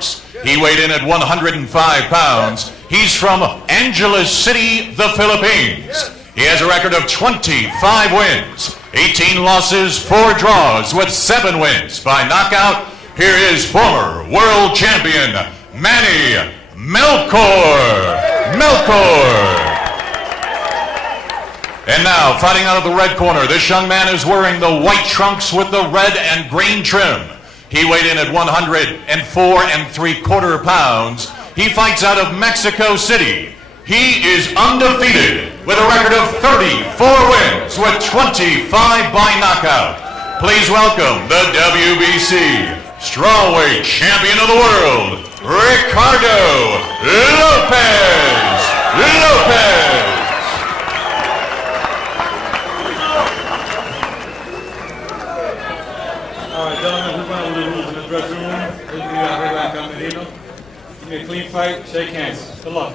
trunks. He weighed in at 105 pounds. He's from Angeles City, the Philippines. He has a record of 25 wins, 18 losses, 4 draws, with 7 wins by knockout. Here is former world champion, Manny Melchor. And now, fighting out of the red corner, this young man is wearing the white trunks with the red and green trim. He weighed in at 104 3/4 pounds. He fights out of Mexico City. He is undefeated with a record of 34 wins with 25 by knockout. Please welcome the WBC Strawweight Champion of the World, Ricardo Lopez. All right, gentlemen, who found the rules in the dressing room? Give me a clean fight, shake hands. Good luck.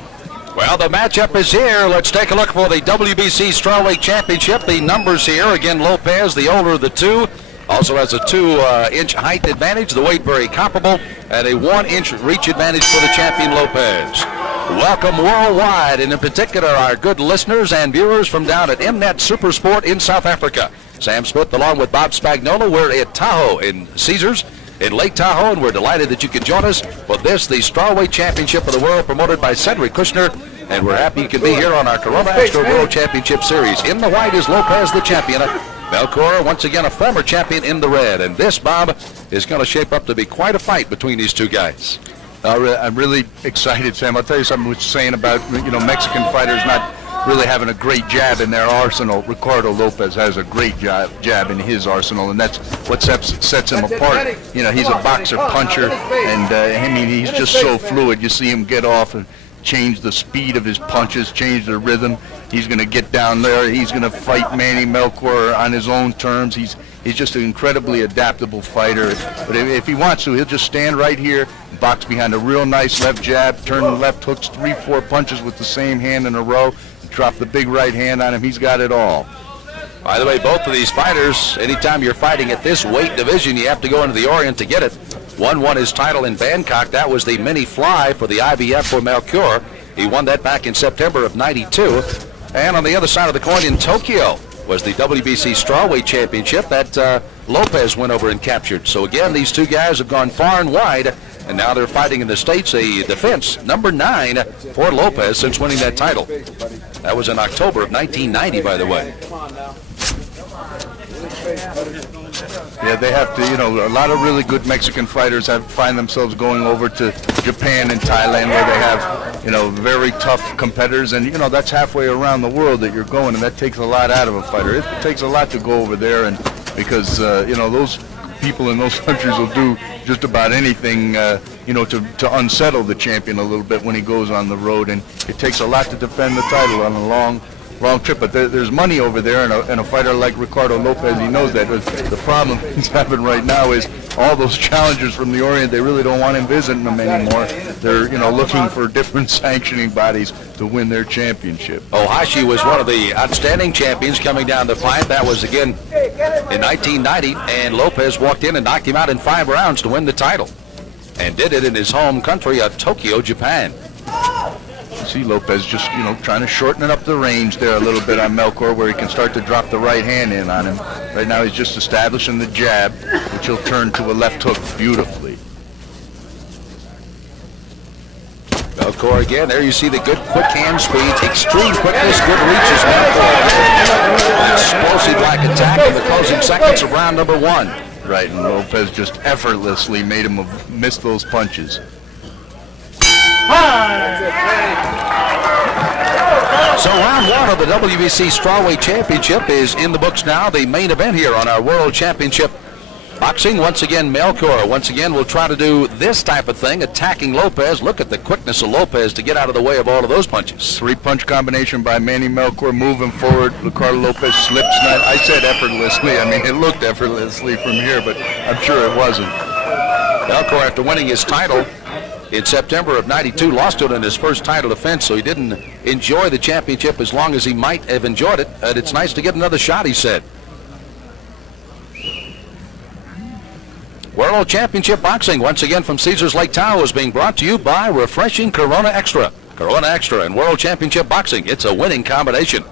Well, the matchup is here. Let's take a look for the WBC Strawweight Championship. The numbers here. Again, Lopez, the older of the two, also has a 2-inch height advantage. The weight very comparable, and a 1-inch reach advantage for the champion Lopez. Welcome worldwide, and in particular our good listeners and viewers from down at Mnet Supersport in South Africa. Sam Smith along with Bob Spagnola. We're at Tahoe in Caesars in Lake Tahoe, and we're delighted that you can join us for this, the Strawweight Championship of the World, promoted by Cedric Kushner, and we're happy you can be here on our Corona Extra World Championship Series. In the white is Lopez, the champion. Melchor, once again, a former champion in the red, and this, Bob, is going to shape up to be quite a fight between these two guys. I'm really excited, Sam. I'll tell you something we were saying about, Mexican fighters not really having a great jab in their arsenal. Ricardo Lopez has a great jab in his arsenal, and that's what sets him apart. He's a boxer puncher, and he's just so fluid. You see him get off and change the speed of his punches, change the rhythm. He's going to get down there. He's going to fight Manny Melchor on his own terms. He's just an incredibly adaptable fighter. But if he wants to, he'll just stand right here, box behind a real nice left jab, turn the left hooks, 3-4 punches with the same hand in a row, drop the big right hand on him. He's got it all. By the way, both of these fighters, anytime you're fighting at this weight division, you have to go into the Orient to get it. One won his title in Bangkok. That was the mini fly for the IBF for Melchor. He won that back in September of '92. And on the other side of the coin in Tokyo was the WBC Strawweight Championship that Lopez went over and captured. So again, these two guys have gone far and wide, and now they're fighting in the States, a defense number 9 for Lopez since winning that title. That was in October of 1990, by the way. Yeah, they have to, a lot of really good Mexican fighters find themselves going over to Japan and Thailand, where they have, very tough competitors, and, that's halfway around the world that you're going, and that takes a lot out of a fighter. It takes a lot to go over there, and because, those people in those countries will do just about anything, to unsettle the champion a little bit when he goes on the road, and it takes a lot to defend the title on a long trip. But there's money over there, and a fighter like Ricardo Lopez, he knows that. The problem he's having right now is all those challengers from the Orient, they really don't want him visiting them anymore. They're, looking for different sanctioning bodies to win their championship. Ohashi was one of the outstanding champions coming down the fight. That was, again, in 1990, and Lopez walked in and knocked him out in 5 rounds to win the title, and did it in his home country of Tokyo, Japan. See Lopez just, trying to shorten it up the range there a little bit on Melchor, where he can start to drop the right hand in on him. Right now he's just establishing the jab, which he'll turn to a left hook beautifully. Melchor again. There you see the good quick hand speed, extreme quickness, good reaches. Explosive black attack in the closing seconds of round number 1. Right, and Lopez just effortlessly made him miss those punches. So round 1 of the WBC Strawweight Championship is in the books now. The main event here on our World Championship Boxing. Once again, Melchor once again will try to do this type of thing, attacking Lopez. Look at the quickness of Lopez to get out of the way of all of those punches. 3-punch combination by Manny Melchor, moving forward. Ricardo Lopez slips. I said effortlessly. I mean, it looked effortlessly from here, but I'm sure it wasn't. Melchor, after winning his title in September of '92, lost it in his first title defense, so he didn't enjoy the championship as long as he might have enjoyed it. And it's nice to get another shot, he said. World Championship Boxing, once again from Caesars Lake Tahoe, is being brought to you by refreshing Corona Extra. Corona Extra and World Championship Boxing. It's a winning combination.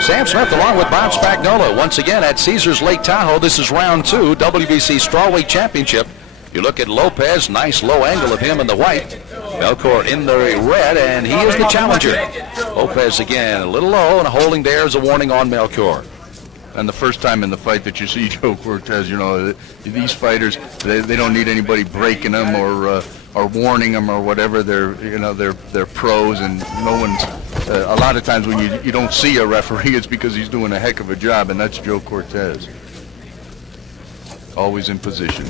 Sam Smith along with Bob Spagnola once again at Caesars Lake Tahoe. This is round 2, WBC Strawweight Championship. You look at Lopez, nice low angle of him in the white. Melchor in the red, and he is the challenger. Lopez again a little low, and holding there is a warning on Melchor. And the first time in the fight that you see Joe Cortez, you know, these fighters, they don't need anybody breaking them or warning them or whatever. They're pros, and no one's. A lot of times when you don't see a referee, it's because he's doing a heck of a job, and that's Joe Cortez. Always in position.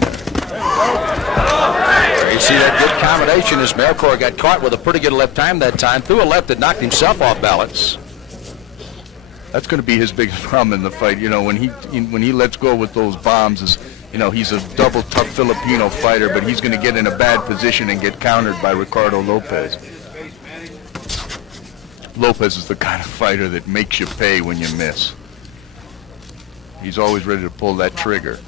There you see that good combination as Melchor got caught with a pretty good left time that time. Threw a left that knocked himself off balance. That's going to be his biggest problem in the fight. You know, when he lets go with those bombs, is, you know, he's a double tough Filipino fighter, but he's going to get in a bad position and get countered by Ricardo Lopez. Lopez is the kind of fighter that makes you pay when you miss. He's always ready to pull that trigger.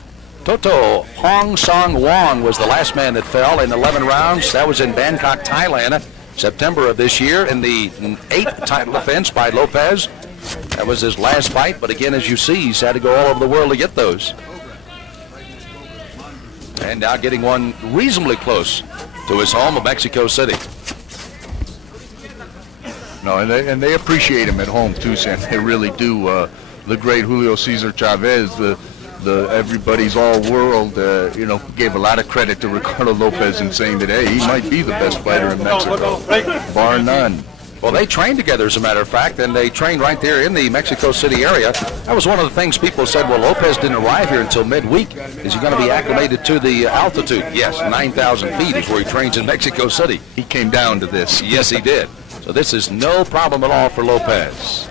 Toto Hong Song Wong was the last man that fell in 11 rounds. That was in Bangkok, Thailand, September of this year, in the 8th title defense by Lopez. That was his last fight, but again, as you see, he's had to go all over the world to get those. And now getting one reasonably close to his home of Mexico City. No, and they appreciate him at home too, Sam. They really do. The great Julio Cesar Chavez, the everybody's all world, you know, gave a lot of credit to Ricardo Lopez in saying that, hey, he might be the best fighter in Mexico, bar none. Well, they trained together, as a matter of fact, and they trained right there in the Mexico City area. That was one of the things people said, well, Lopez didn't arrive here until midweek. Is he going to be acclimated to the altitude? Yes, 9,000 feet is where he trains in Mexico City. He came down to this. Yes, he did. So this is no problem at all for Lopez.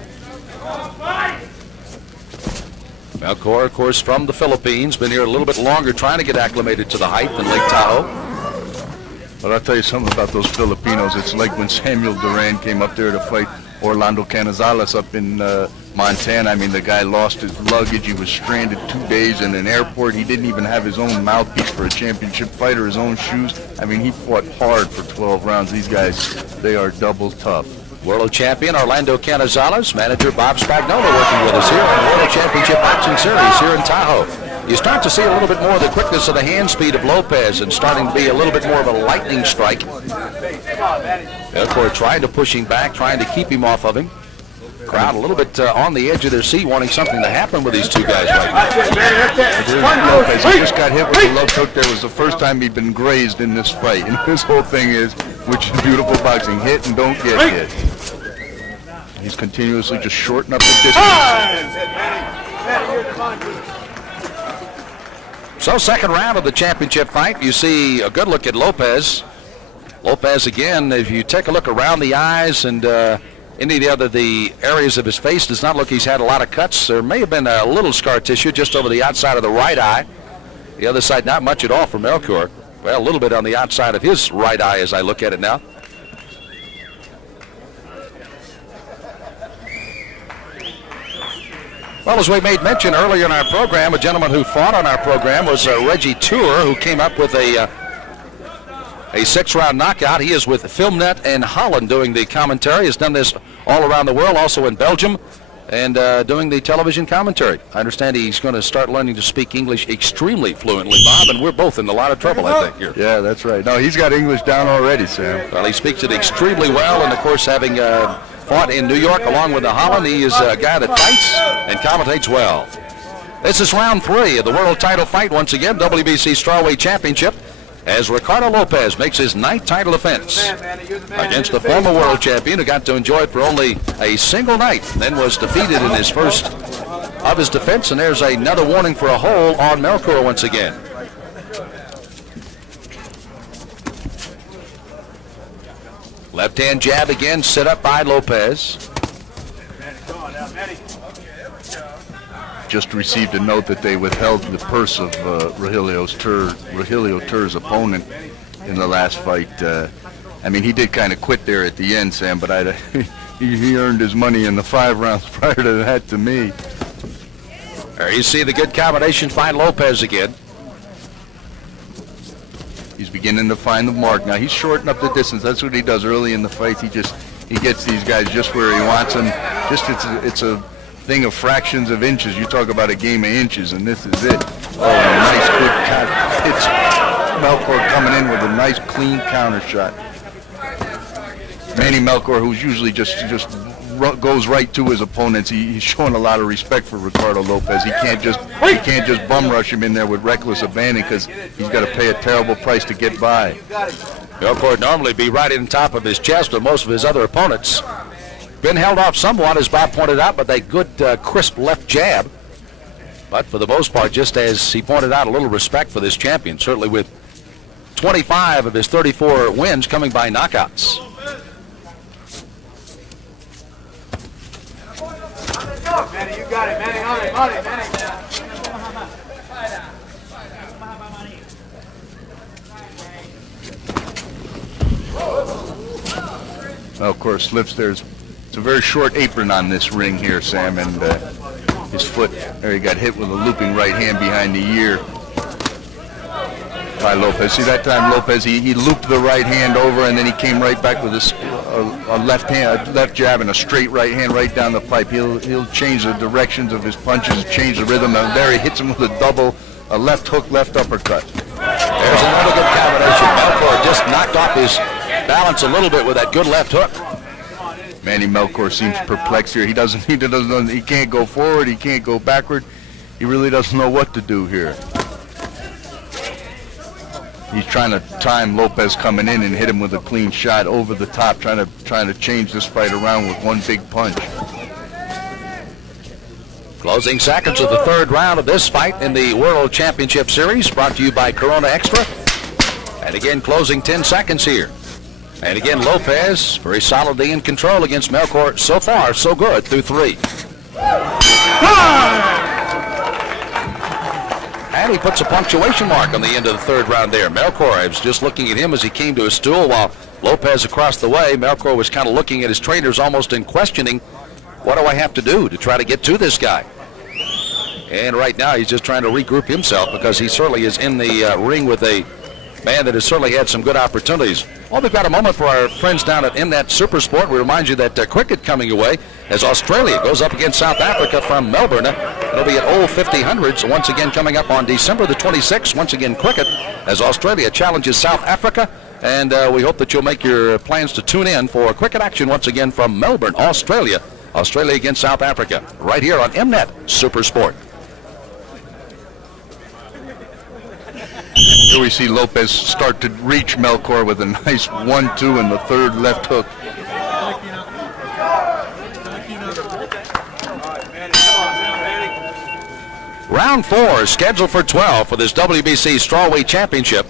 Melchor, of course, from the Philippines, been here a little bit longer trying to get acclimated to the height than Lake Tahoe. But I'll tell you something about those Filipinos. It's like when Samuel Duran came up there to fight Orlando Canizales up in Montana. I mean, the guy lost his luggage. He was stranded 2 days in an airport. He didn't even have his own mouthpiece for a championship fight or his own shoes. I mean, he fought hard for 12 rounds. These guys, they are double tough. World champion Orlando Canizales, manager Bob Spagnola working with us here on the World Championship Boxing Series here in Tahoe. You start to see a little bit more of the quickness of the hand speed of Lopez and starting to be a little bit more of a lightning strike. Melchor trying to push him back, trying to keep him off of him. Crowd a little bit on the edge of their seat, wanting something to happen with these two guys right now. Lopez, he just got hit with a left hook. There was the first time he'd been grazed in this fight. And this whole thing is, which is beautiful boxing, hit and don't get hit. He's continuously just shortening up the distance. So second round of the championship fight, you see a good look at Lopez. Lopez again, if you take a look around the eyes and any of the areas of his face, does not look he's had a lot of cuts. There may have been a little scar tissue just over the outside of the right eye. The other side, not much at all for Melchor. Well, a little bit on the outside of his right eye as I look at it now. Well, as we made mention earlier in our program, a gentleman who fought on our program was Reggie Tour, who came up with a 6-round knockout. He is with Filmnet in Holland doing the commentary. Has done this all around the world, also in Belgium, and doing the television commentary. I understand he's going to start learning to speak English extremely fluently, Bob, and we're both in a lot of trouble, I think, here. Yeah, that's right. No, he's got English down already, Sam. Well, he speaks it extremely well, and, of course, having fought in New York along with the Holland, he is a guy that fights and commentates well. This is round 3 of the world title fight, once again, WBC Strawweight Championship, as Ricardo Lopez makes his 9th title defense against the former world champion who got to enjoy it for only a single night, then was defeated in his first of his defense, and there's another warning for a hold on Melchor once again. Left-hand jab again, set up by Lopez. Just received a note that they withheld the purse of Rogelio Tur's opponent in the last fight. I mean, he did kind of quit there at the end, Sam, but he earned his money in the 5 rounds prior to that to me. There you see the good combination find Lopez again. He's beginning to find the mark now. He's shortening up the distance. That's what he does early in the fight. He gets these guys just where he wants them. It's a thing of fractions of inches. You talk about a game of inches, and this is it. Oh, and a nice quick count. It's Melchor coming in with a nice clean counter shot. Manny Melchor, who's usually just goes right to his opponents. He's showing a lot of respect for Ricardo Lopez. He can't just bum rush him in there with reckless abandon, because he's got to pay a terrible price to get by. Melchor would normally be right in top of his chest with most of his other opponents. Been held off somewhat, as Bob pointed out, by that good crisp left jab. But for the most part, just as he pointed out, a little respect for this champion, certainly with 25 of his 34 wins coming by knockouts. Manny, you got it, Manny, on it, Manny. Well, of course, it's a very short apron on this ring here, Sam, and his foot, there he got hit with a looping right hand behind the ear by Lopez. See, that time Lopez, he looped the right hand over, and then he came right back with a left jab and a straight right hand right down the pipe. He'll change the directions of his punches, change the rhythm, and there he hits him with a left hook, left uppercut. There's another good combination. Melchor just knocked off his balance a little bit with that good left hook. Manny Melchor seems perplexed here. He can't go forward, he can't go backward. He really doesn't know what to do here. He's trying to time Lopez coming in and hit him with a clean shot over the top, trying to change this fight around with one big punch. Closing seconds of the third round of this fight in the World Championship Series, brought to you by Corona Extra. And again, closing 10 seconds here. And again, Lopez very solidly in control against Melchor. So far, so good through 3. And he puts a punctuation mark on the end of the third round there. Melchor, I was just looking at him as he came to his stool, while Lopez across the way. Melchor was kind of looking at his trainers almost in questioning, what do I have to do to try to get to this guy? And right now he's just trying to regroup himself, because he certainly is in the ring with a man that has certainly had some good opportunities. Well, we've got a moment for our friends down at Mnet Super Sport. We remind you that cricket coming away as Australia goes up against South Africa from Melbourne. It'll be at Old 5000s once again coming up on December the 26th. Once again, cricket as Australia challenges South Africa. And we hope that you'll make your plans to tune in for cricket action once again from Melbourne, Australia. Australia against South Africa, right here on Mnet Super Sport. Here we see Lopez start to reach Melchor with a nice 1-2 and the third left hook. Round 4 is scheduled for 12 for this WBC Strawweight Championship.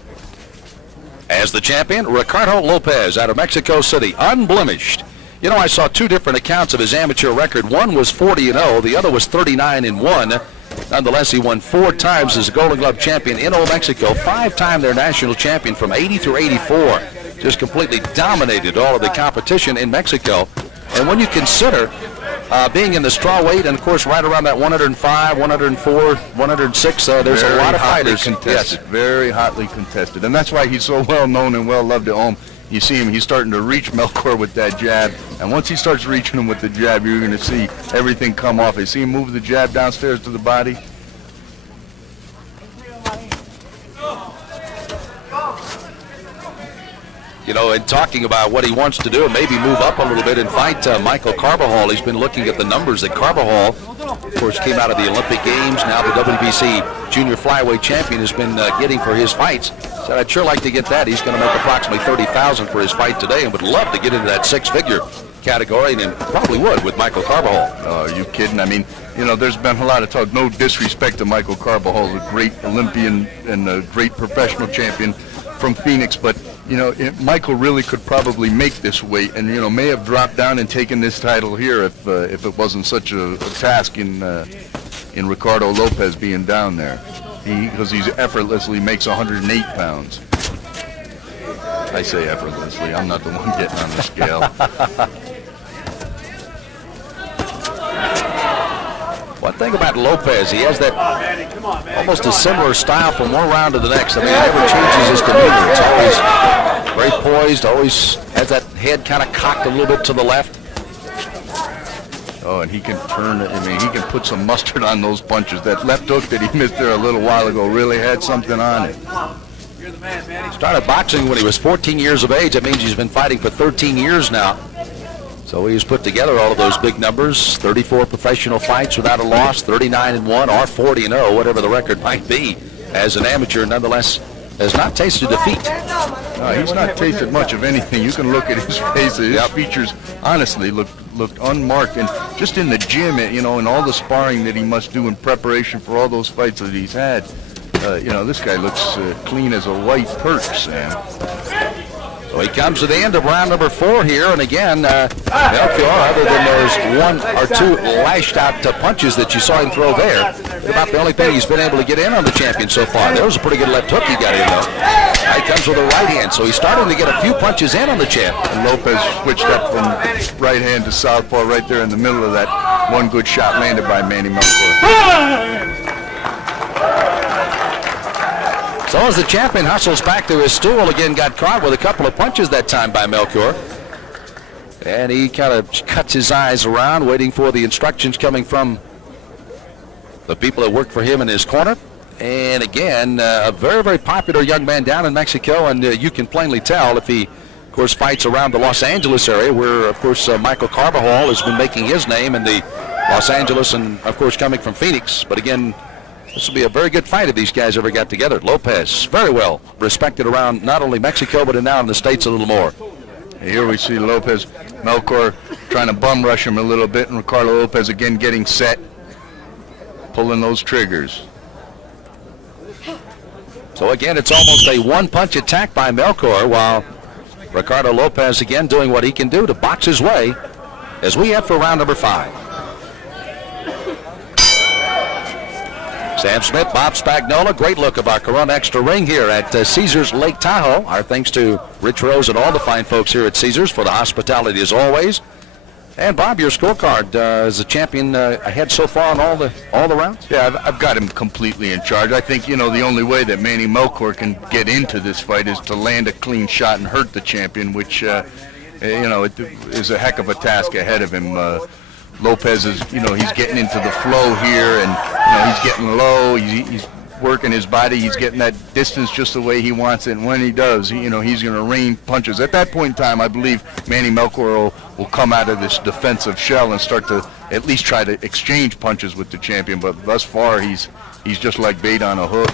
As the champion, Ricardo Lopez out of Mexico City, unblemished. You know, I saw 2 different accounts of his amateur record. One was 40-0, the other was 39-1. Nonetheless, he won 4 times as a Golden Glove champion in Old Mexico, 5-time their national champion from 80 through 84. Just completely dominated all of the competition in Mexico. And when you consider being in the strawweight, and of course right around that 105, 104, 106, there's a lot of fighters. Contested, very hotly contested. And that's why he's so well known and well loved at home. You see him, he's starting to reach Melchor with that jab. And once he starts reaching him with the jab, you're going to see everything come off. You see him move the jab downstairs to the body. You know, and talking about what he wants to do, maybe move up a little bit and fight Michael Carbajal. He's been looking at the numbers that Carbajal, of course, came out of the Olympic Games. Now the WBC Junior Flyweight Champion has been getting for his fights. So I'd sure like to get that. He's going to make approximately $30,000 for his fight today, and would love to get into that 6-figure category, and probably would with Michael Carbajal. Oh, are you kidding? I mean, you know, there's been a lot of talk. No disrespect to Michael Carbajal, a great Olympian and a great professional champion from Phoenix, but you know, Michael really could probably make this weight, and you know, may have dropped down and taken this title here if it wasn't such a task in Ricardo Lopez being down there, because he effortlessly makes 108 pounds. I say effortlessly. I'm not the one getting on the scale. One thing about Lopez, he has that almost a similar style from one round to the next. I mean, he never changes his demeanor. It's always very poised, always has that head kind of cocked a little bit to the left. Oh, and he can turn it. I mean, he can put some mustard on those punches. That left hook that he missed there a little while ago really had something on it. You're the man, Manny. Started boxing when he was 14 years of age. That means he's been fighting for 13 years now. So he's put together all of those big numbers, 34 professional fights without a loss, 39-1 or 40-0, whatever the record might be. As an amateur, nonetheless, has not tasted defeat. No, he's not tasted much of anything. You can look at his face. His features, honestly, looked unmarked. And just in the gym, you know, and all the sparring that he must do in preparation for all those fights that he's had, you know, this guy looks clean as a white perch, Sam. So he comes to the end of round number 4 here, and again, Melchor, other than those 1 or 2 lashed out punches that you saw him throw there, about the only thing he's been able to get in on the champion so far. There was a pretty good left hook he got in, though. Now he comes with a right hand, so he's starting to get a few punches in on the champ. And Lopez switched up from right hand to southpaw right there in the middle of that. One good shot landed by Manny Melchor. So as the champion hustles back to his stool, again got caught with a couple of punches that time by Melchor. And he kind of cuts his eyes around, waiting for the instructions coming from the people that work for him in his corner. And again, a very, very popular young man down in Mexico, and you can plainly tell if he, of course, fights around the Los Angeles area, where, of course, Michael Carbajal has been making his name in the Los Angeles and, of course, coming from Phoenix. But again, this will be a very good fight if these guys ever got together. Lopez, very well respected around not only Mexico, but now in the States a little more. Here we see Lopez, Melchor trying to bum rush him a little bit, and Ricardo Lopez again getting set, pulling those triggers. So again, it's almost a one-punch attack by Melchor, while Ricardo Lopez again doing what he can do to box his way as we head for round number 5. Sam Smith, Bob Spagnola, great look of our Corona Extra ring here at Caesars Lake Tahoe. Our thanks to Rich Rose and all the fine folks here at Caesars for the hospitality as always. And Bob, your scorecard as a champion ahead so far on all the rounds? Yeah, I've got him completely in charge. I think, you know, the only way that Manny Melchor can get into this fight is to land a clean shot and hurt the champion, which, you know, it is a heck of a task ahead of him. Lopez is, you know, he's getting into the flow here, and, you know, he's getting low. He's working his body. He's getting that distance just the way he wants it. And when he does, you know, he's going to rain punches. At that point in time, I believe Manny Melchor will come out of this defensive shell and start to at least try to exchange punches with the champion. But thus far, he's just like bait on a hook.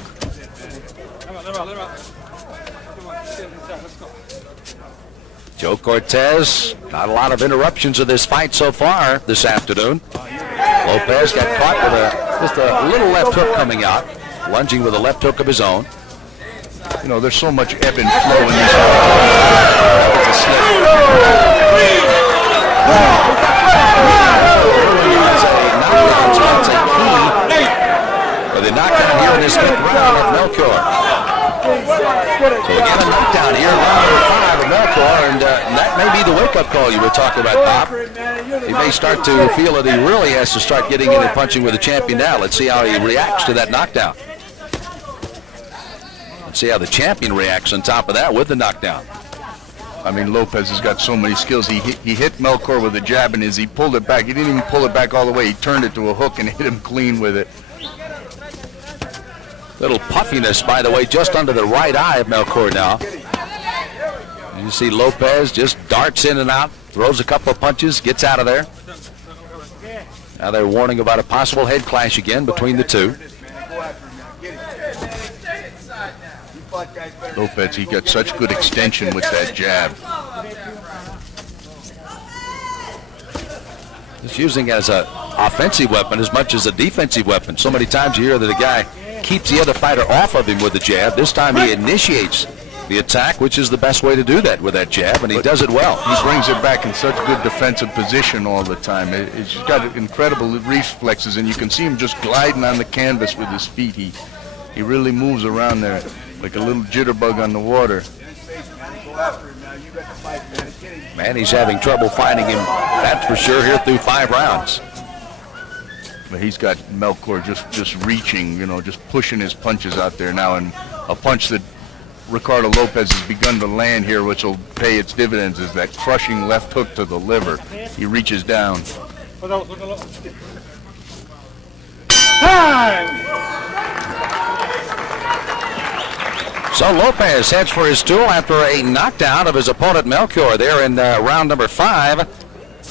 Joe Cortez, not a lot of interruptions of this fight so far this afternoon. Lopez got caught with just a little left hook coming out, lunging with a left hook of his own. You know, there's so much ebb and flow in these fights. For the knockdown here in this 5th round of Melchor. So again, a knockdown here in round number 5 of Melchor, and that may be the wake-up call you were talking about, Bob. He may start to feel that he really has to start getting in and punching with the champion now. Let's see how he reacts to that knockdown. Let's see how the champion reacts on top of that with the knockdown. I mean, Lopez has got so many skills. He hit Melchor with a jab, and as he pulled it back, he didn't even pull it back all the way. He turned it to a hook and hit him clean with it. Little puffiness, by the way, just under the right eye of Melchor now. You see Lopez just darts in and out, throws a couple of punches, gets out of there. Now they're warning about a possible head clash again between the two. Lopez, he got such good extension with that jab. He's using it as an offensive weapon as much as a defensive weapon. So many times you hear that a guy keeps the other fighter off of him with the jab. This time he initiates the attack, which is the best way to do that with that jab, and he does it well. He brings it back in such good defensive position all the time. He's got incredible reflexes, and you can see him just gliding on the canvas with his feet. He really moves around there like a little jitterbug on the water. Manny's having trouble finding him, that's for sure, here through 5 rounds. But he's got Melchor just reaching, you know, just pushing his punches out there now, and a punch that Ricardo Lopez has begun to land here, which will pay its dividends, is that crushing left hook to the liver. He reaches down. So Lopez heads for his stool after a knockdown of his opponent Melchor there in round number 5.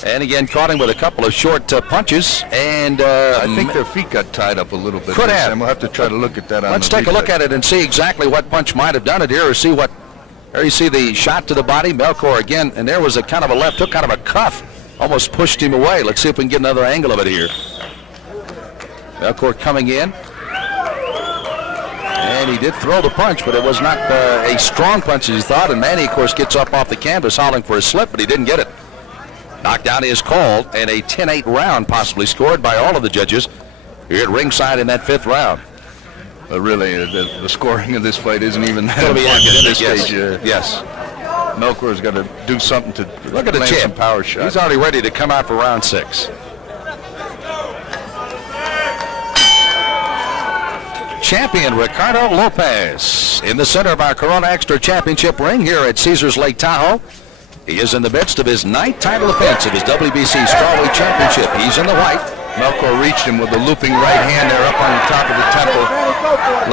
And again, caught him with a couple of short punches. And I think their feet got tied up a little bit. Could have. And we'll have to try to look at that on Let's the take a look at it and see exactly what punch might have done it here, or see what. There you see the shot to the body. Melchor again, and there was a kind of a left hook, kind of a cuff. Almost pushed him away. Let's see if we can get another angle of it here. Melchor coming in. And he did throw the punch, but it was not a strong punch as he thought. And Manny, of course, gets up off the canvas hollering for a slip, but he didn't get it. Knockdown is called, and a 10-8 round possibly scored by all of the judges here at ringside in that 5th round. Really, the scoring of this fight isn't even that It'll be important at this yes. stage. Yes. Melchor's got to do something to Look at the land champ. some power shots. He's already ready to come out for round 6. Champion Ricardo Lopez in the center of our Corona Extra Championship ring here at Caesars Lake Tahoe. He is in the midst of his 9th title defense of his WBC Strawweight Championship. He's in the white. Melchor reached him with a looping right hand there up on the top of the temple.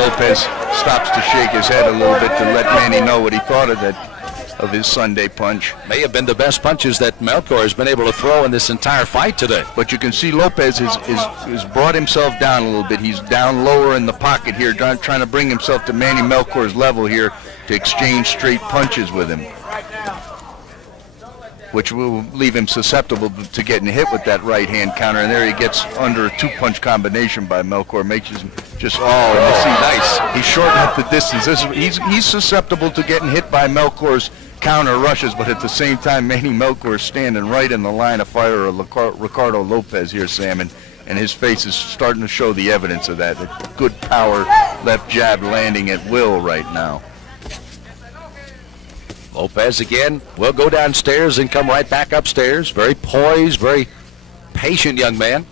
Lopez stops to shake his head a little bit to let Manny know what he thought of his Sunday punch. May have been the best punches that Melchor has been able to throw in this entire fight today. But you can see Lopez has brought himself down a little bit. He's down lower in the pocket here, trying to bring himself to Manny Melchor's level here to exchange straight punches with him, which will leave him susceptible to getting hit with that right hand counter. And there he gets under a 2-punch combination by Melchor. Makes him just, nice. He's shortened up the distance. He's susceptible to getting hit by Melchor's counter rushes, but at the same time, Manny Melchor is standing right in the line of fire of Ricardo Lopez here, Sam, and his face is starting to show the evidence of that. A good power left jab landing at will right now. Lopez again will go downstairs and come right back upstairs. Very poised, very patient young man.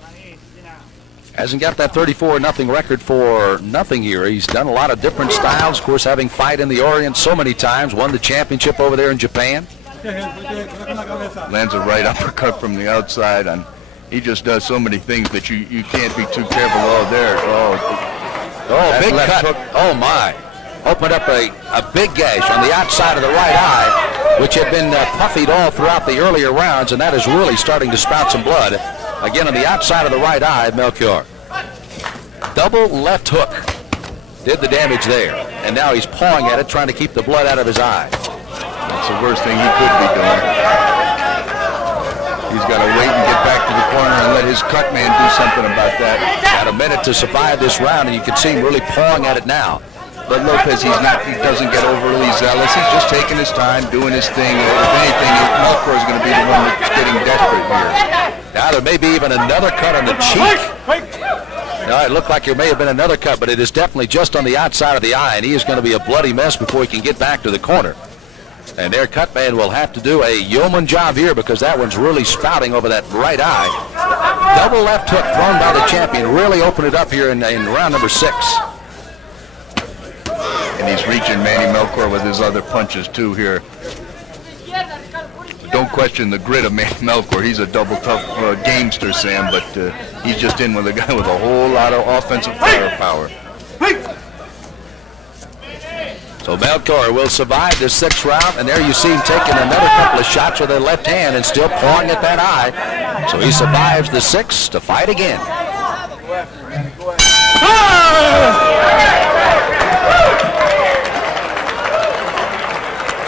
Hasn't got that 34-0 record for nothing here. He's done a lot of different styles. Of course, having fight in the Orient so many times, won the championship over there in Japan. Lands a right uppercut from the outside, and he just does so many things that you can't be too careful. Big cut. Hook. Oh, my. Opened up a big gash on the outside of the right eye, which had been puffied all throughout the earlier rounds, and that is really starting to spout some blood. Again, on the outside of the right eye, Melchor. Double left hook did the damage there, and now he's pawing at it, trying to keep the blood out of his eye. That's the worst thing he could be doing. He's got to wait and get back to the corner and let his cut man do something about that. Got a minute to survive this round, and you can see him really pawing at it now. But Lopez, he doesn't get overly zealous. He's just taking his time, doing his thing. If anything, Melchor is going to be the one that's getting desperate here. Now there may be even another cut on the cheek. No, it looked like there may have been another cut, but it is definitely just on the outside of the eye, and he is going to be a bloody mess before he can get back to the corner. And their cut man will have to do a yeoman job here, because that one's really spouting over that right eye. Double left hook thrown by the champion really opened it up here in round number 6. And he's reaching Manny Melchor with his other punches too here. Don't question the grit of Manny Melchor. He's a double tough gamester, Sam, but he's just in with a guy with a whole lot of offensive firepower. So Melchor will survive this 6th round, and there you see him taking another couple of shots with the left hand and still pawing at that eye. So he survives the 6th to fight again.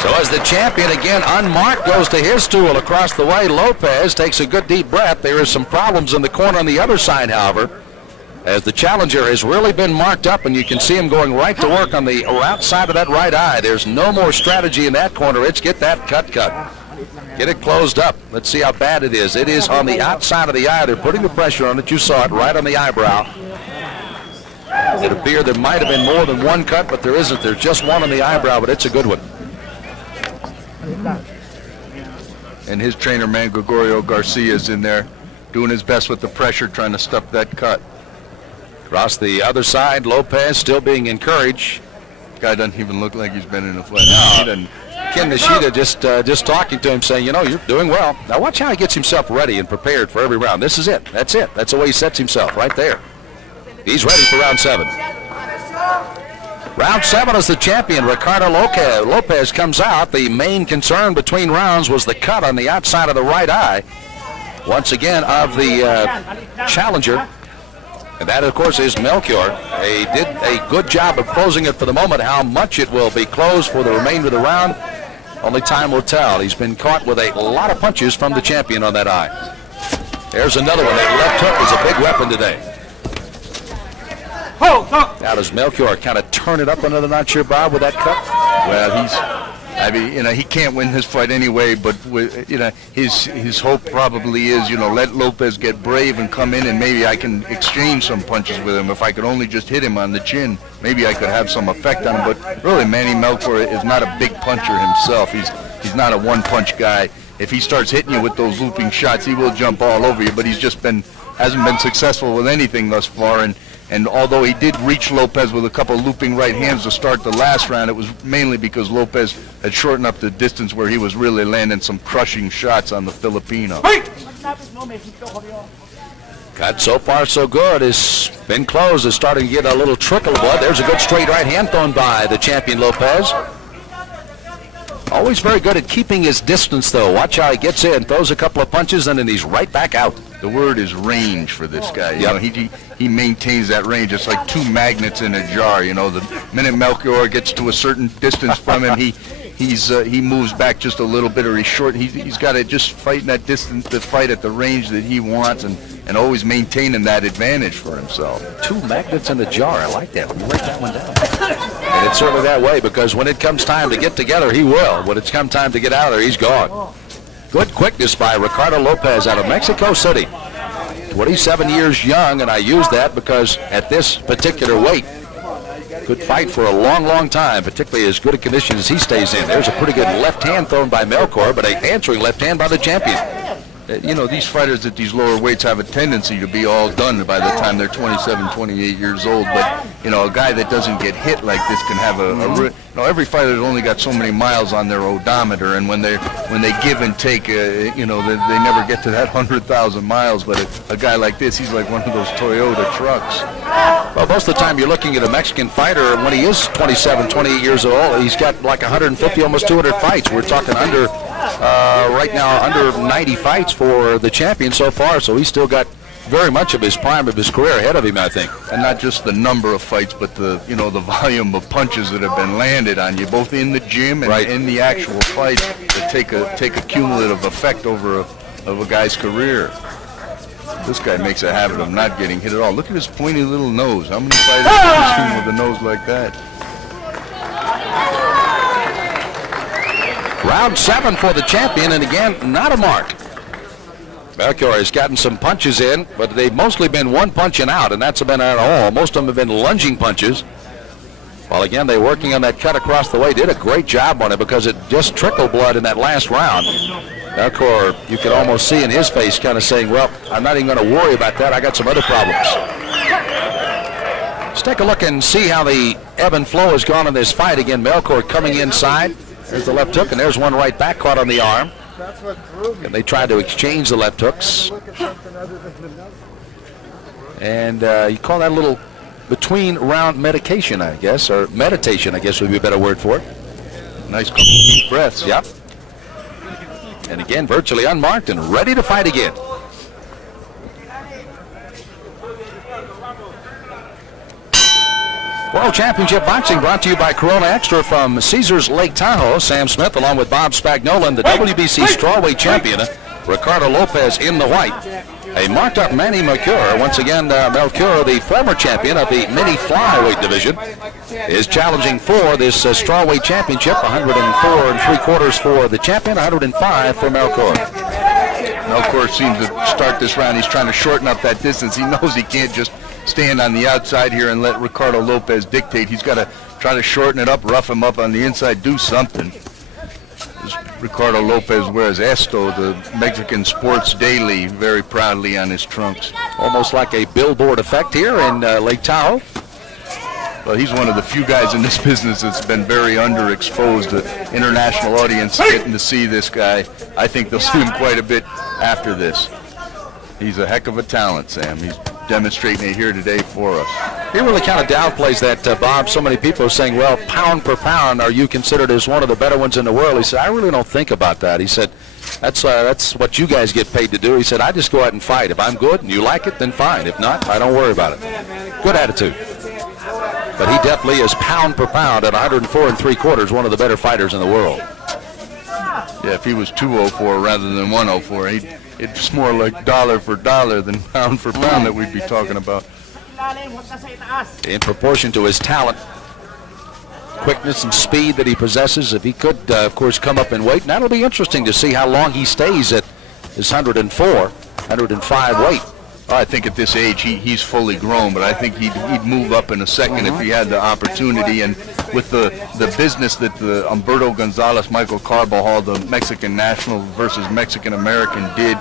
So as the champion again unmarked goes to his stool across the way, Lopez takes a good deep breath. There is some problems in the corner on the other side, however, as the challenger has really been marked up, and you can see him going right to work on the outside of that right eye. There's no more strategy in that corner. It's get that cut. Get it closed up. Let's see how bad it is. It is on the outside of the eye. They're putting the pressure on it. You saw it right on the eyebrow. It appeared there might have been more than one cut, but there isn't. There's just one on the eyebrow, but it's a good one. And his trainer, man, Gregorio Garcia, is in there doing his best with the pressure, trying to stop that cut. Across the other side, Lopez still being encouraged. Guy doesn't even look like he's been in a fight. He doesn't. Ken Nishida just talking to him, saying, you know, you're doing well. Now watch how he gets himself ready and prepared for every round. This is it. That's it. That's the way he sets himself right there. He's ready for round 7. Round 7 is the champion, Ricardo Lopez comes out. The main concern between rounds was the cut on the outside of the right eye. Once again, of the challenger. And that, of course, is Melchor. He did a good job of closing it for the moment. How much it will be closed for the remainder of the round, only time will tell. He's been caught with a lot of punches from the champion on that eye. There's another one. That left hook is a big weapon today. Now does Melchor kind of turn it up another notch here, Bob, with that cut? Well, he can't win this fight anyway, but his hope probably is, let Lopez get brave and come in, and maybe I can exchange some punches with him. If I could only just hit him on the chin, maybe I could have some effect on him. But really, Manny Melchor is not a big puncher himself. He's not a one-punch guy. If he starts hitting you with those looping shots, he will jump all over you. But he's just hasn't been successful with anything thus far. And although he did reach Lopez with a couple looping right hands to start the last round, it was mainly because Lopez had shortened up the distance where he was really landing some crushing shots on the Filipino. Cut so far so good. It's been closed. It's starting to get a little trickle of blood. There's a good straight right hand thrown by the champion Lopez. Always very good at keeping his distance, though. Watch how he gets in, throws a couple of punches, and then he's right back out. The word is range for this guy. He maintains that range. It's like two magnets in a jar. The minute Melchor gets to a certain distance from him, he moves back just a little bit, or he's short. He's got to just fight in that distance, to fight at the range that he wants, and always maintaining that advantage for himself. Two magnets in the jar. I like that. Write that one down. And it's certainly that way, because when it comes time to get together, he will. When it's come time to get out of there, he's gone. Good quickness by Ricardo Lopez out of Mexico City. 27 years young, and I use that because at this particular weight, could fight for a long, long time, particularly as good a condition as he stays in. There's a pretty good left hand thrown by Melchor, but an answering left hand by the champion. These fighters at these lower weights have a tendency to be all done by the time they're 27, 28 years old. But, a guy that doesn't get hit like this can have every fighter's only got so many miles on their odometer, and when they give and take, they never get to that 100,000 miles. But a guy like this, he's like one of those Toyota trucks. Well, most of the time you're looking at a Mexican fighter, when he is 27, 28 years old, he's got like 150, almost 200 fights. We're talking right now under 90 fights for the champion so far, so he's still got very much of his prime of his career ahead of him, I think. And not just the number of fights, but the volume of punches that have been landed on you, both in the gym and in the actual fight, that take a cumulative effect over a guy's career. This guy makes a habit of not getting hit at all. Look at his pointy little nose. How many fighters have you seen with a nose like that? Round 7 for the champion, and again, not a mark. Melchor has gotten some punches in, but they've mostly been one punch and out, and that's been at all. Most of them have been lunging punches. Well, again, they're working on that cut across the way. Did a great job on it because it just trickled blood in that last round. Melchor, you could almost see in his face kind of saying, well, I'm not even going to worry about that. I got some other problems. Let's take a look and see how the ebb and flow has gone in this fight. Again, Melchor coming inside. There's the left hook, and there's one right back caught on the arm. And they tried to exchange the left hooks. And you call that a little between round medication, I guess, or meditation, I guess would be a better word for it. Nice couple of deep breaths. Yep. And again, virtually unmarked and ready to fight again. World Championship Boxing brought to you by Corona Extra from Caesars Lake Tahoe. Sam Smith along with Bob Spagnola, the WBC Strawweight champion, Ricardo Lopez in the white. A marked up Manny Melchor. Once again, Melchor, the former champion of the mini flyweight division, is challenging for this Strawweight championship. 104 3/4 for the champion, 105 for Melchor. Melchor seems to start this round. He's trying to shorten up that distance. He knows he can't just stand on the outside here and let Ricardo Lopez dictate. He's got to try to shorten it up, rough him up on the inside, do something. Ricardo Lopez wears esto, the Mexican sports daily, very proudly on his trunks. Almost like a billboard effect here in Lake Tahoe. Well, he's one of the few guys in this business that's been very underexposed. The international audience getting to see this guy. I think they'll see him quite a bit after this. He's a heck of a talent, Sam. He's demonstrating it here today for us. He really kind of downplays that, Bob. So many people are saying, well, pound per pound, are you considered as one of the better ones in the world? He said, I really don't think about that. He said, that's what you guys get paid to do. He said, I just go out and fight. If I'm good and you like it, then fine. If not, I don't worry about it. Good attitude. But he definitely is pound per pound at 104 3/4, one of the better fighters in the world. Yeah, if he was 204 rather than 104, it's more like dollar for dollar than pound for pound that we'd be talking about. In proportion to his talent, quickness and speed that he possesses, if he could, of course, come up in weight, and that'll be interesting to see how long he stays at his 104, 105 weight. Well, I think at this age he's fully grown, but I think he'd move up in a second if he had the opportunity. And with the business that the Humberto Gonzalez, Michael Carbajal, the Mexican national versus Mexican American did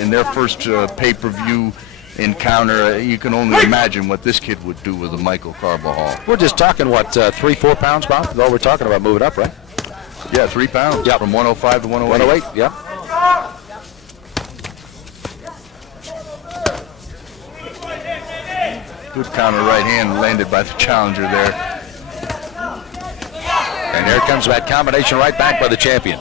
in their first pay-per-view encounter, you can only imagine what this kid would do with a Michael Carbajal. We're just talking, what, 3-4 pounds, Bob? That's all we're talking about moving up, right? Yeah, 3 pounds. Yep. From 105 to 108. 108, yeah. Good counter right hand landed by the challenger there. And here comes that combination right back by the champion.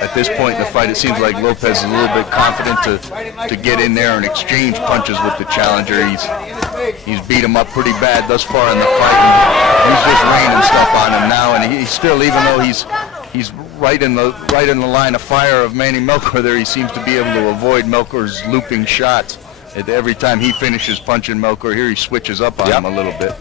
At this point in the fight, it seems like Lopez is a little bit confident to get in there and exchange punches with the challenger. He's beat him up pretty bad thus far in the fight. And he's just raining stuff on him now, and he's still, even though he's right in the line of fire of Manny Melchor there, he seems to be able to avoid Melchor's looping shots. Every time he finishes punching Melchor here, he switches up on him a little bit.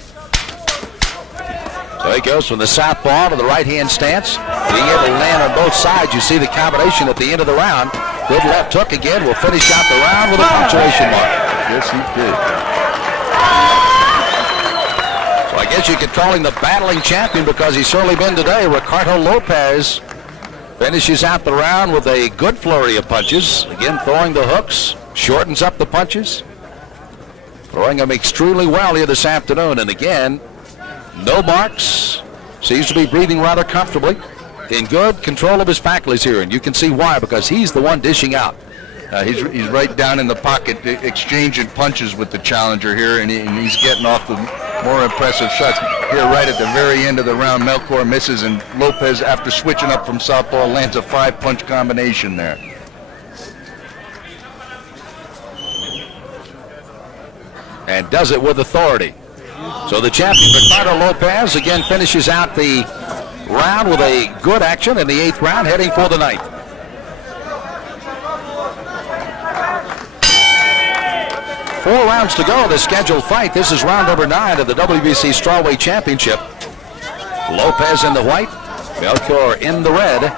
So he goes from the southpaw to the right-hand stance, being able to land on both sides. You see the combination at the end of the round. Good left hook again. Will finish out the round with a punctuation mark. Yes, he did. So I guess you could call him the battling champion because he's certainly been today. Ricardo Lopez finishes out the round with a good flurry of punches. Again, throwing the hooks, shortens up the punches. Throwing them extremely well here this afternoon. And again, no marks. Seems to be breathing rather comfortably. In good control of his faculties here. And you can see why, because he's the one dishing out. He's right down in the pocket, exchanging punches with the challenger here, and he's getting off the more impressive shots. Here right at the very end of the round, Melchor misses, and Lopez, after switching up from southpaw, lands a 5-punch combination there. And does it with authority. So the champion, Ricardo Lopez, again finishes out the round with a good action in the 8th round, heading for the 9th. Four rounds to go, the scheduled fight. This is round number 9 of the WBC Strawweight Championship. Lopez in the white, Melchor in the red.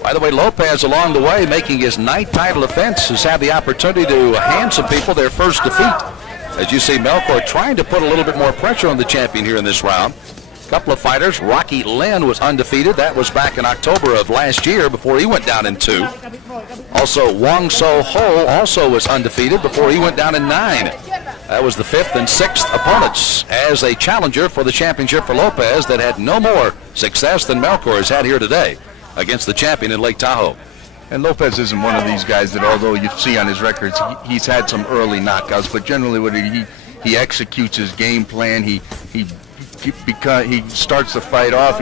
By the way, Lopez along the way, making his 9th title defense, has had the opportunity to hand some people their first defeat. As you see, Melchor trying to put a little bit more pressure on the champion here in this round. A couple of fighters. Rocky Lynn was undefeated. That was back in October of last year before he went down in 2. Also, Wong So Ho also was undefeated before he went down in 9. That was the 5th and 6th opponents as a challenger for the championship for Lopez that had no more success than Melchor has had here today against the champion in Lake Tahoe. And Lopez isn't one of these guys that, although you see on his records, he's had some early knockouts, but generally what he executes his game plan. He starts the fight off,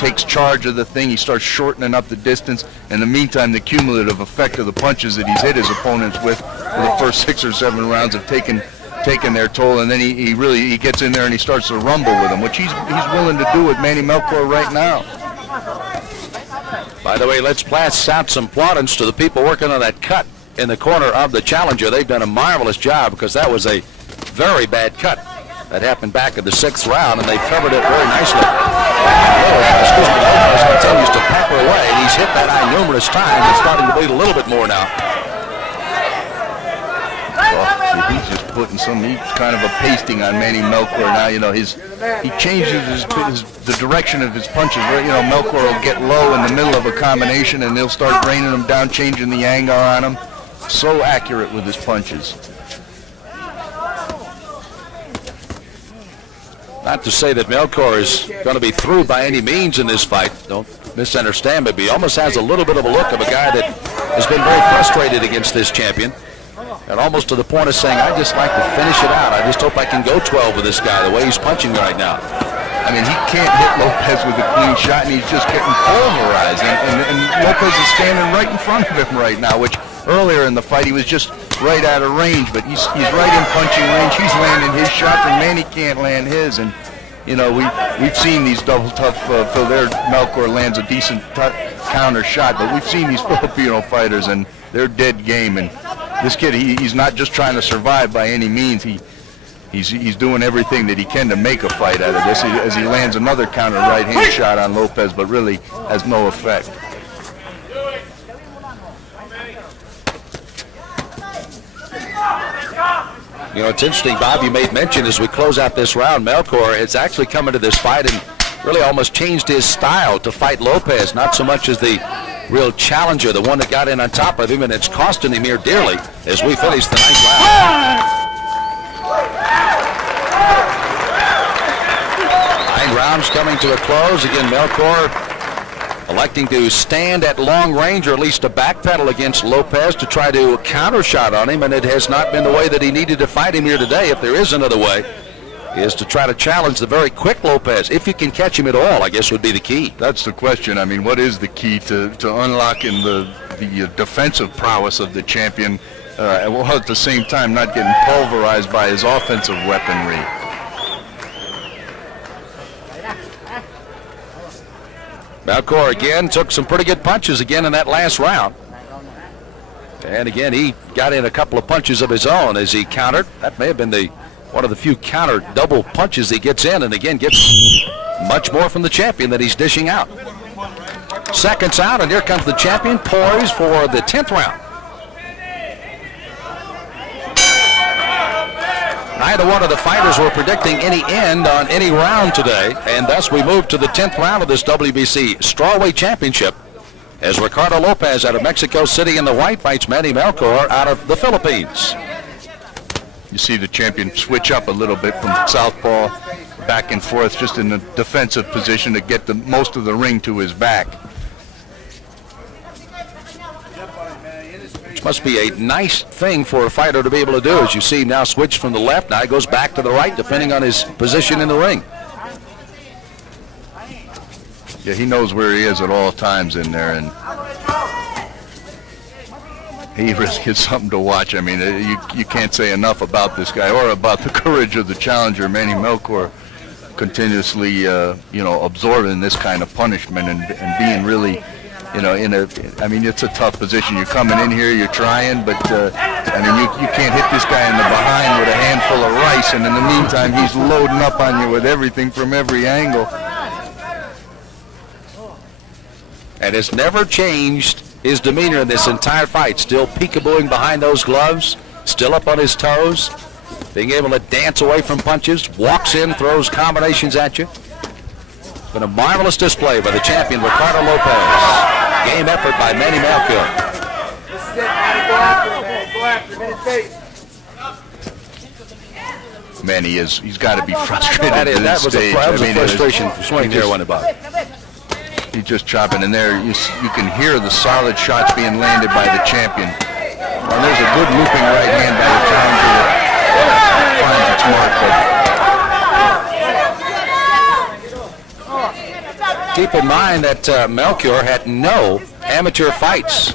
takes charge of the thing, he starts shortening up the distance. In the meantime, the cumulative effect of the punches that he's hit his opponents with for the first 6 or 7 rounds have taken their toll, and then he gets in there and he starts to rumble with them, which he's willing to do with Manny Melchor right now. By the way, let's pass out some plaudits to the people working on that cut in the corner of the challenger. They've done a marvelous job because that was a very bad cut. That happened back in the 6th round, and they've covered it very nicely. Lopez continues to pepper away, and he's hit that eye numerous times. It's starting to bleed a little bit more now. Well, he's just putting he's kind of a pasting on Manny Melchor now. You know, he changes the direction of his punches. Where, you know, Melchor will get low in the middle of a combination, and they'll start draining him down, changing the angle on him. So accurate with his punches. Not to say that Melchor is going to be through by any means in this fight. Don't misunderstand, but he almost has a little bit of a look of a guy that has been very frustrated against this champion. And almost to the point of saying, I just like to finish it out. I just hope I can go 12 with this guy, the way he's punching right now. I mean, he can't hit Lopez with a clean shot, and he's just getting pulverized. And Lopez is standing right in front of him right now, which earlier in the fight he was just right out of range. But he's right in punching range. He's landing his shots, and Manny can't land his. And, you know, we've seen these double tough, Melchor lands a decent counter shot, but we've seen these Filipino fighters, and they're dead game. And this kid, he's not just trying to survive by any means. He's doing everything that he can to make a fight out of this, as he lands another counter right-hand shot on Lopez, but really has no effect. You know, it's interesting, Bob, you made mention as we close out this round, Melchor has actually come into this fight and really almost changed his style to fight Lopez, not so much as the real challenger, the one that got in on top of him, and it's costing him here dearly as we finish the ninth round. 9 rounds coming to a close. Again, Melchor electing to stand at long range, or at least to backpedal against Lopez to try to counter shot on him, and it has not been the way that he needed to fight him here today. If there is another way, is to try to challenge the very quick Lopez. If you can catch him at all, I guess would be the key. That's the question. I mean, what is the key to unlocking the defensive prowess of the champion, while at the same time not getting pulverized by his offensive weaponry? Melchor again took some pretty good punches again in that last round. And again, he got in a couple of punches of his own as he countered. That may have been one of the few counter double punches he gets in, and again gets much more from the champion that he's dishing out. Seconds out, and here comes the champion, poised for the 10th round. Neither one of the fighters were predicting any end on any round today, and thus we move to the 10th round of this WBC Strawweight Championship as Ricardo Lopez out of Mexico City in the white fights Manny Melchor out of the Philippines. You see the champion switch up a little bit from southpaw back and forth, just in a defensive position to get the most of the ring to his back. Which must be a nice thing for a fighter to be able to do. As you see now switch from the left, now he goes back to the right depending on his position in the ring. Yeah, he knows where he is at all times in there, and he is something to watch. I mean, you can't say enough about this guy or about the courage of the challenger, Manny Melchor, continuously, you know, absorbing this kind of punishment and being really, you know, I mean, it's a tough position. You're coming in here, you're trying, but, I mean, you can't hit this guy in the behind with a handful of rice, and in the meantime, he's loading up on you with everything from every angle. And has never changed his demeanor in this entire fight. Still peekabooing behind those gloves, still up on his toes, being able to dance away from punches, walks in, throws combinations at you. It's been a marvelous display by the champion, Ricardo Lopez. Game effort by Manny Melchor. This is it, Manny. Go after him, man. Go after him. In his face. Manny he's got to be frustrated at this that was stage. That was a frustration swing there, wasn't it, Bob? He's just chopping in there. You can hear the solid shots being landed by the champion. And there's a good looping right hand by the challenger that finds its mark. Keep in mind that Melchor had no amateur fights.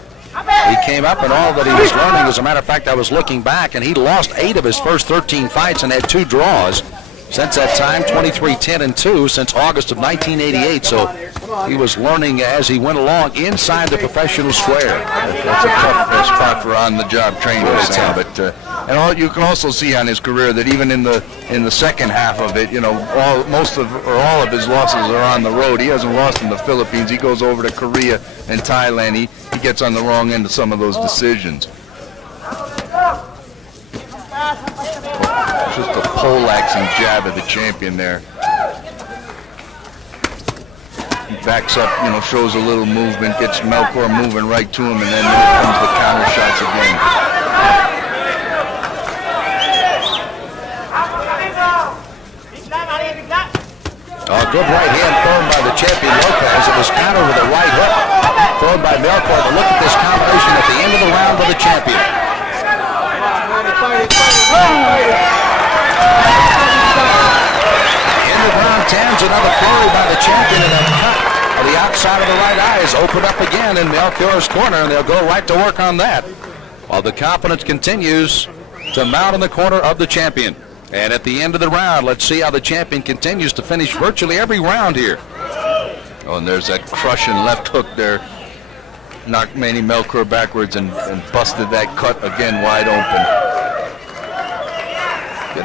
He came up and all that he was learning. As a matter of fact, I was looking back, and he lost 8 of his first 13 fights and had 2 draws. Since that time, 23-10-2 since August of 1988. So he was learning as he went along inside the professional square. That's a tough spot for on-the-job training, Sam. But and you can also see on his career that even in the second half of it, you know, all of his losses are on the road. He hasn't lost in the Philippines. He goes over to Korea and Thailand. He gets on the wrong end of some of those decisions. just a poleaxing jab of the champion there. He backs up, shows a little movement, gets Melchor moving right to him, and then there comes the counter shots again. A good right hand thrown by the champion Lopez. It was countered with a right hook thrown by Melchor. But look at this combination at the end of the round for the champion. End of round 10's another flurry by the champion, and a cut of the outside of the right eye is opened up again in Melchor's corner, and they'll go right to work on that while the confidence continues to mount in the corner of the champion. And at the end of the round, let's see how the champion continues to finish virtually every round here. Oh, and there's that crushing left hook there. Knocked Manny Melchor backwards and busted that cut again wide open.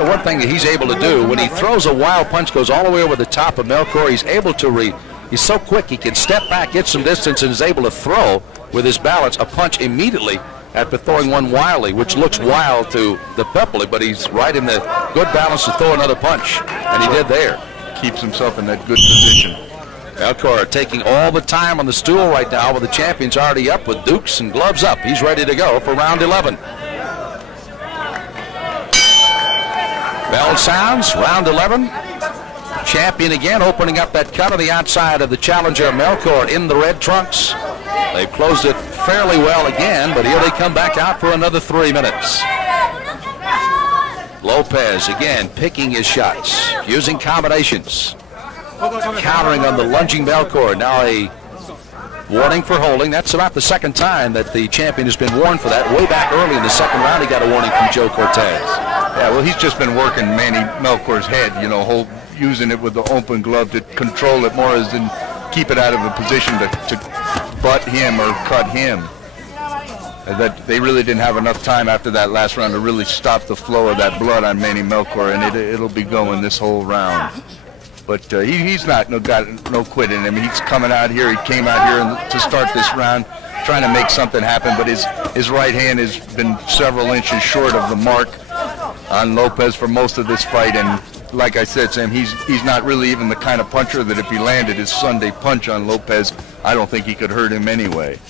One thing that he's able to do, when he throws a wild punch, goes all the way over the top of Melchor, he's able to he's so quick, he can step back, get some distance, and is able to throw with his balance a punch immediately after throwing one wildly, which looks wild to the public, but he's right in the good balance to throw another punch, and he did there. Keeps himself in that good position. Melchor taking all the time on the stool right now, with the champion's already up with dukes and gloves up. He's ready to go for round 11. Bell sounds, round 11. Champion again opening up that cut on the outside of the challenger Melchor in the red trunks. They've closed it fairly well again, but here they come back out for another 3 minutes. Lopez again picking his shots, using combinations. Countering on the lunging Melchor. Now a warning for holding. That's about the second time that the champion has been warned for that. Way back early in the second round, he got a warning from Joe Cortez. Yeah, well, he's just been working Manny Melchor's head, using it with the open glove to control it more as in keep it out of a position to butt him or cut him. That they really didn't have enough time after that last round to really stop the flow of that blood on Manny Melchor, and it'll be going this whole round. But he's got no quit in him. He's coming out here. He came out here to start this round trying to make something happen, but his right hand has been several inches short of the mark on Lopez for most of this fight. And like I said, Sam, he's not really even the kind of puncher that if he landed his Sunday punch on Lopez, I don't think he could hurt him anyway.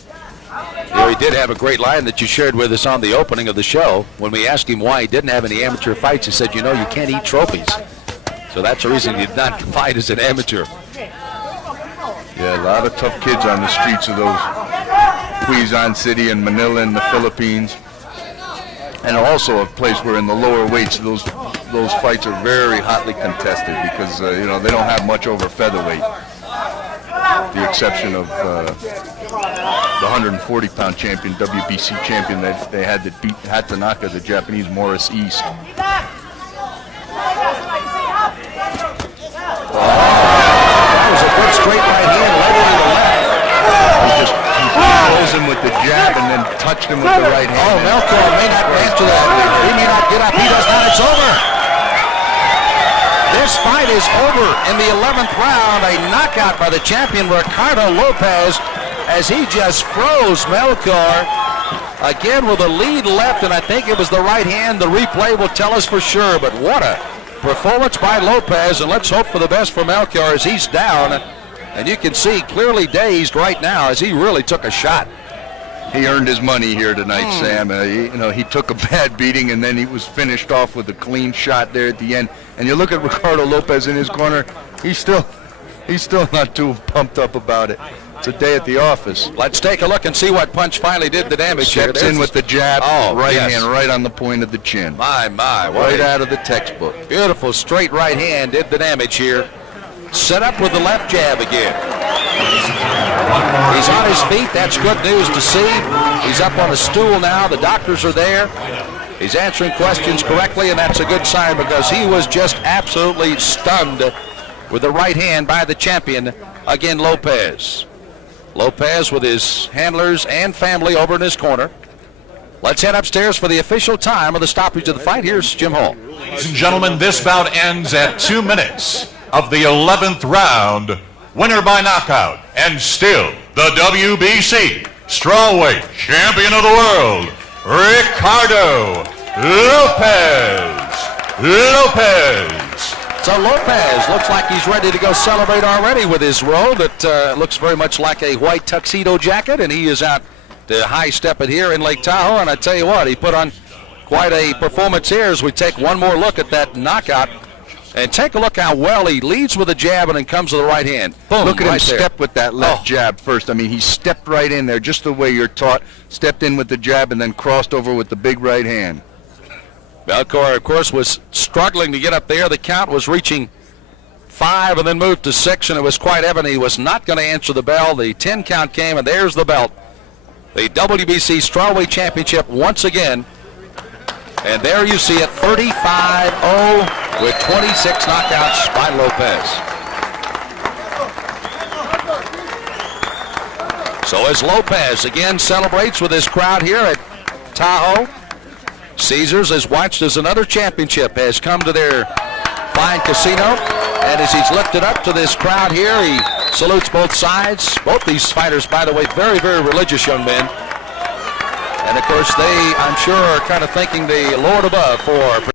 He did have a great line that you shared with us on the opening of the show. When we asked him why he didn't have any amateur fights, he said, you can't eat trophies. So that's the reason he did not fight as an amateur. Yeah, a lot of tough kids on the streets of those Quezon City and Manila in the Philippines. And also a place where in the lower weights those fights are very hotly contested because they don't have much over featherweight. The exception of the 140-pound champion, WBC champion that they had that beat Hatanaka, the Japanese Morris East. That was a good straight right hand, leveling the left. He froze him with the jab and then touched him with the right hand. Oh, Melchor may not answer that. He may not get up. He does not. It's over. This fight is over in the 11th round. A knockout by the champion, Ricardo Lopez, as he just froze Melchor. Again with a lead left, and I think it was the right hand. The replay will tell us for sure, but what a performance by Lopez, and let's hope for the best for Melchor as he's down. And you can see clearly dazed right now as he really took a shot. He earned his money here tonight, Sam. He took a bad beating, and then he was finished off with a clean shot there at the end. And you look at Ricardo Lopez in his corner, he's still not too pumped up about it. It's a day at the office. Let's take a look and see what punch finally did the damage here. Steps in with the jab, hand right on the point of the chin. My, right out of the textbook. Beautiful straight right hand did the damage here. Set up with the left jab again. He's on his feet. That's good news to see. He's up on a stool now. The doctors are there. He's answering questions correctly, and that's a good sign because he was just absolutely stunned with the right hand by the champion, again, Lopez. Lopez with his handlers and family over in his corner. Let's head upstairs for the official time of the stoppage of the fight. Here's Jim Hall. Ladies and gentlemen, this bout ends at 2 minutes of the 11th round. Winner by knockout, and still the WBC Strawweight Champion of the World, Ricardo Lopez. Lopez. So Lopez looks like he's ready to go celebrate already with his robe that looks very much like a white tuxedo jacket, and he is out to high step it here in Lake Tahoe. And I tell you what, he put on quite a performance here as we take one more look at that knockout. And take a look how well he leads with a jab and then comes to the right hand. Boom, Look at him right there. step with that left jab first. I mean, he stepped right in there just the way you're taught. Stepped in with the jab and then crossed over with the big right hand. Melchor, of course, was struggling to get up there. The count was reaching 5 and then moved to 6, and it was quite evident he was not going to answer the bell. The 10 count came, and there's the belt. The WBC Strawweight Championship once again. And there you see it, 35-0 with 26 knockouts by Lopez. So as Lopez again celebrates with his crowd here at Tahoe, Caesars has watched as another championship has come to their fine casino. And as he's lifted up to this crowd here, he salutes both sides. Both these fighters, by the way, very, very religious young men. And of course, they, I'm sure, are kind of thanking the Lord above for